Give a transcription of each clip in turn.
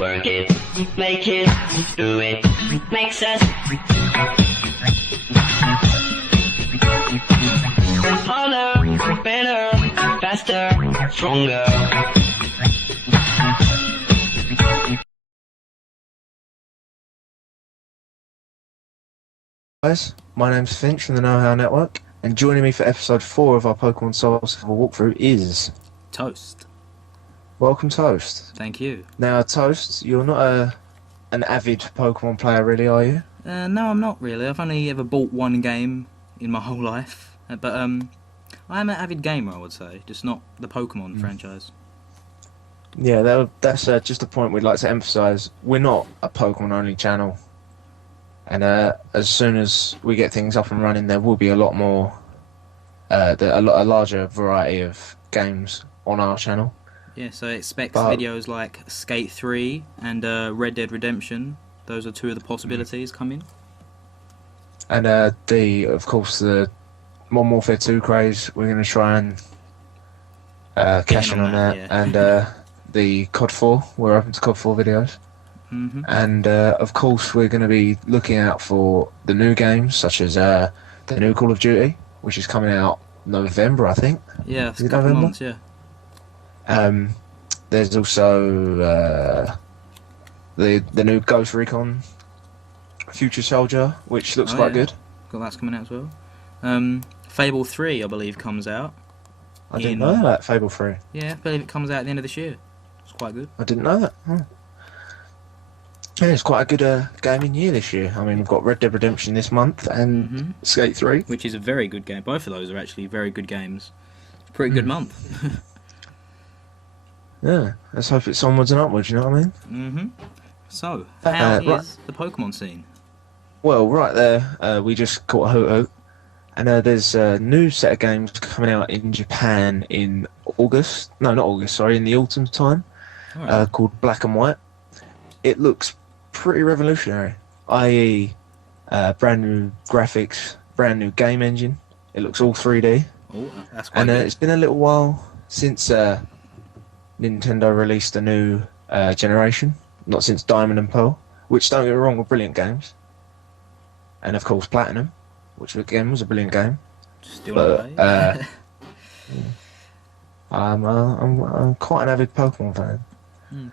Work it, make it, do it, makes us harder, better, faster, stronger. Guys, my name's Finch from the Know How Network, and joining me for episode 4 of our Pokemon Soul Silver walkthrough is... Toast. Welcome, Toast. Thank you. Now, Toast, you're not an avid Pokemon player, really, are you? No, I'm not really. I've only ever bought one game in my whole life. But I am an avid gamer, I would say. Just not the Pokemon franchise. Yeah, that's just a point we'd like to emphasise. We're not a Pokemon-only channel. And as soon as we get things up and running, there will be a lot more, a larger variety of games on our channel. Yeah, so expect videos like Skate 3 and Red Dead Redemption. Those are two of the possibilities coming. And of course, the Modern Warfare 2 craze, we're going to try and cash in on that. Yeah. And the COD 4, we're open to COD 4 videos. Mm-hmm. And of course, we're going to be looking out for the new games, such as the new Call of Duty, which is coming out November, I think. Yeah, it's a couple of months, yeah. There's also the new Ghost Recon Future Soldier, which looks quite good. Got that's coming out as well. Fable 3, I believe, comes out. I didn't know that, Fable 3. Yeah, I believe it comes out at the end of this year. It's quite good. I didn't know that. Yeah, it's quite a good gaming year this year. I mean, we've got Red Dead Redemption this month and Skate 3. Which is a very good game. Both of those are actually very good games. It's a pretty good month. Yeah, let's hope it's onwards and upwards, you know what I mean? Mm-hmm. So, how is the Pokemon scene? Well, right there, we just caught a Hoot-Hoot. And there's a new set of games coming out in Japan in August. No, not August, sorry, in the autumn time. Right. Called Black and White. It looks pretty revolutionary, i.e. Brand new graphics, brand new game engine. It looks all 3D. Oh, that's quite good. And it's been a little while since Nintendo released a new generation, not since Diamond and Pearl, which, don't get me wrong, were brilliant games. And of course Platinum, which again was a brilliant game. Still I'm quite an avid Pokemon fan.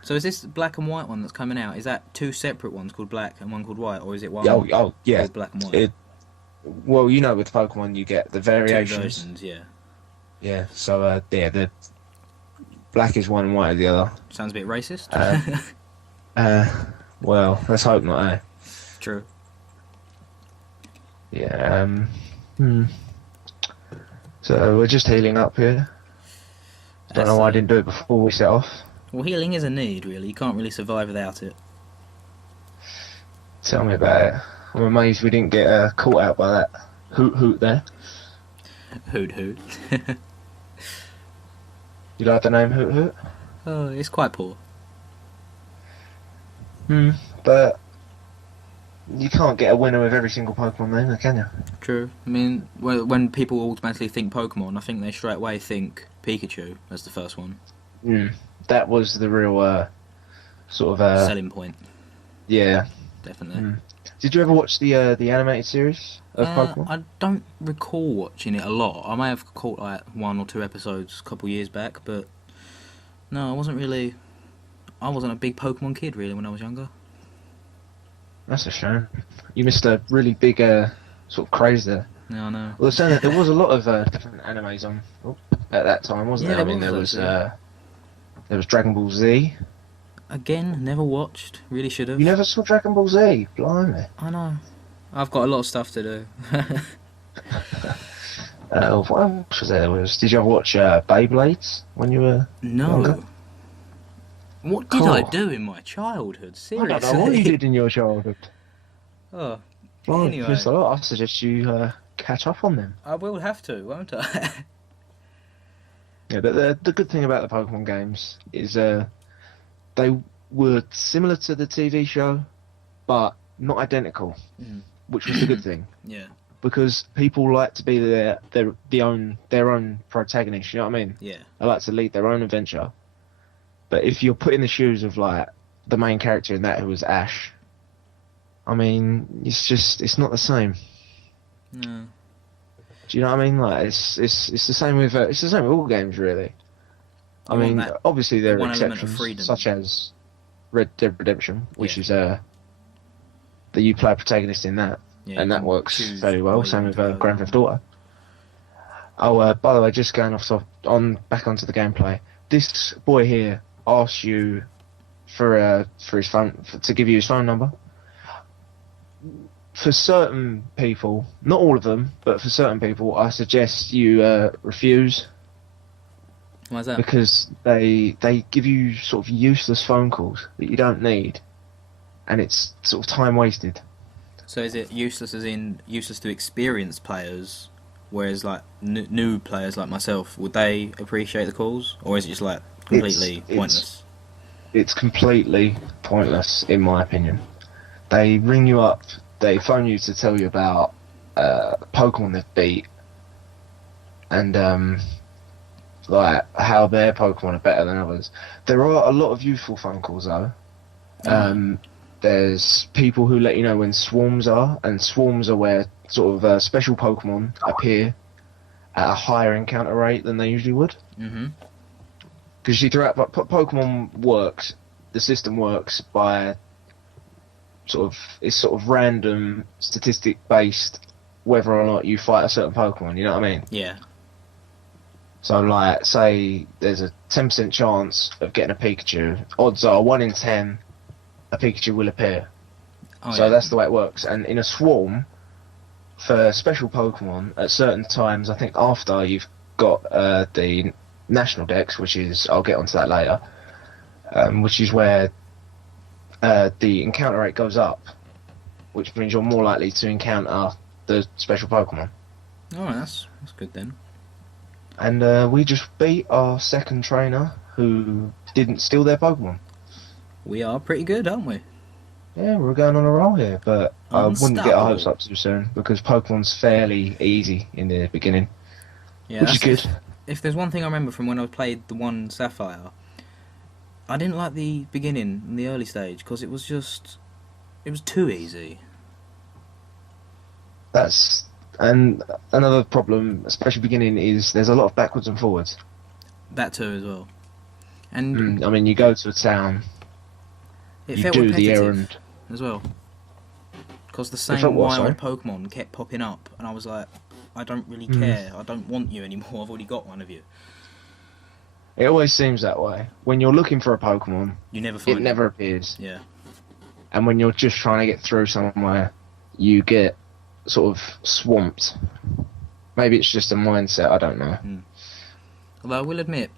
So is this Black and White one that's coming out? Is that two separate ones called Black and one called White, or is it one? Oh yeah, Black and White. Well, you know, with Pokemon you get the variations. Two versions, yeah. Yeah. So the Black is one and White is the other. Sounds a bit racist. Well, let's hope not, eh? True. Yeah. So we're just healing up here. Don't know why I didn't do it before we set off. Well, healing is a need, really. You can't really survive without it. Tell me about it. I'm amazed we didn't get caught out by that Hoot-Hoot there. Hoot-Hoot. You like the name Hoot-Hoot? Oh, it's quite poor. But you can't get a winner with every single Pokemon name, can you? True. I mean, when people automatically think Pokemon, I think they straight away think Pikachu as the first one. That was the real sort of selling point. Yeah, definitely. Did you ever watch the animated series of Pokemon? I don't recall watching it a lot. I may have caught like one or two episodes a couple of years back, but no, I wasn't a big Pokemon kid really when I was younger. That's a shame. You missed a really big sort of craze there. Yeah, I know. Well, there was a lot of different animes on at that time, wasn't there? I mean, there was Dragon Ball Z. Again, never watched. Really should have. You never saw Dragon Ball Z? Blimey. I know. I've got a lot of stuff to do. What else was there? Did you ever watch Beyblades when you were younger? What did I do in my childhood? Seriously? I don't know what you did in your childhood. Oh, anyway. I suggest you catch up on them. I will have to, won't I? Yeah, but the good thing about the Pokemon games is they were similar to the TV show, but not identical, which was the good thing. Yeah. Because people like to be their own protagonist. You know what I mean? Yeah. They like to lead their own adventure. But if you're put in the shoes of like the main character in that, who was Ash. I mean, it's not the same. No. Do you know what I mean? Like, it's the same with it's the same with all games, really. I You want mean, that obviously there are one element of exceptions, freedom. such as Red Dead Redemption, which Yeah. is that you play a protagonist in that, Yeah, and you that can works choose very well. where you Same want with to go. Grand Theft Auto. Oh, by the way, just going back onto the gameplay. This boy here asks you for his phone to give you his phone number. For certain people, not all of them, but for certain people, I suggest you refuse, Why is that? because they give you sort of useless phone calls that you don't need, and it's sort of time wasted. So is it useless as in useless to experienced players, whereas like new players like myself, would they appreciate the calls, or is it just like completely pointless? It's completely pointless, in my opinion. They ring you up, they phone you to tell you about Pokemon they've beat, and like how their Pokemon are better than others. There are a lot of useful phone calls though. There's people who let you know when swarms are, and swarms are where sort of special Pokemon appear at a higher encounter rate than they usually would. Mm-hmm. Because you throughout Pokemon works, the system works by it's sort of random statistic based whether or not you fight a certain Pokemon. You know what I mean? Yeah. So like, say there's a 10% chance of getting a Pikachu. Odds are 1 in 10 a Pikachu will appear. Oh, So yeah. that's the way it works. And in a swarm, for special Pokemon, at certain times, I think after you've got the National Dex, which is, I'll get onto that later, which is where the encounter rate goes up, which means you're more likely to encounter the special Pokemon. Oh, that's good then. And we just beat our second trainer who didn't steal their Pokemon. We are pretty good, aren't we? Yeah, we're going on a roll here, but I wouldn't get our hopes Unstoppable. up too soon, because Pokemon's fairly easy in the beginning, Yeah. which is that's- good. If there's one thing I remember from when I played the one Sapphire, I didn't like the beginning in the early stage because it was too easy. And another problem, especially beginning, is there's a lot of backwards and forwards. That too as well. And I mean, you go to a town, it you felt do the repetitive errand. as well. Because the felt same what, wild Pokemon kept popping up, and I was like, I don't really care. I don't want you anymore. I've already got one of you. It always seems that way. When you're looking for a Pokemon, You never find it never appears. Yeah. And when you're just trying to get through somewhere, you get sort of swamped. Maybe it's just a mindset, I don't know. Although I will admit,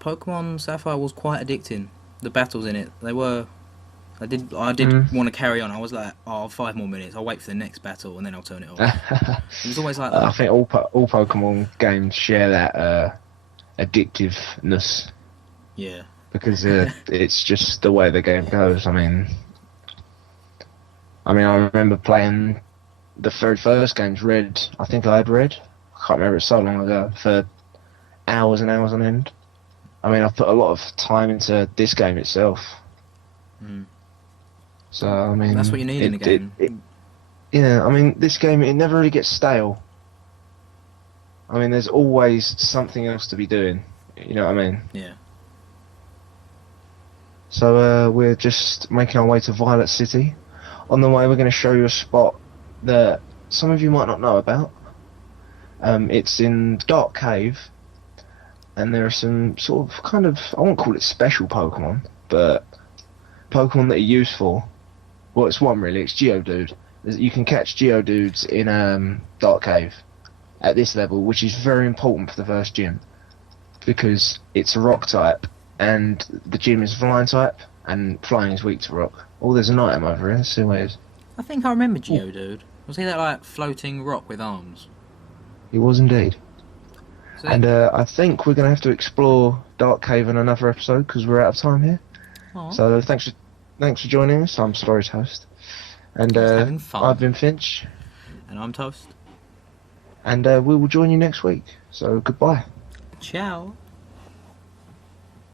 Pokemon Sapphire was quite addicting. The battles in it, they were. I did want to carry on. I was like, oh, 5 more minutes. I'll wait for the next battle and then I'll turn it off. It was always like I that. think all Pokemon games share that addictiveness, Yeah. because it's just the way the game goes. I mean, I remember playing the very first games, Red. I think I had Red. I can't remember, it's so long ago, for hours and hours on end. I mean, I've put a lot of time into this game itself. Mm. So, I mean... That's what you need in a game. Yeah, I mean, this game, it never really gets stale. I mean, there's always something else to be doing. You know what I mean? Yeah. So, we're just making our way to Violet City. On the way, we're going to show you a spot that some of you might not know about. It's in Dark Cave, and there are some sort of kind of, I won't call it special Pokemon, but Pokemon that are useful. Well, it's one really, it's Geodude. You can catch Geodudes in Dark Cave at this level, which is very important for the first gym, because it's a rock type, and the gym is flying type, and flying is weak to rock. Oh, there's an item over here, let's see what it is. I think I remember Geodude. Was he that like floating rock with arms? He was indeed. So, And I think we're going to have to explore Dark Cave in another episode, because we're out of time here. Aw. So thanks for joining us. I'm Story's host. And having fun. I've been Finch. And I'm Toast. And we will join you next week. So goodbye. Ciao.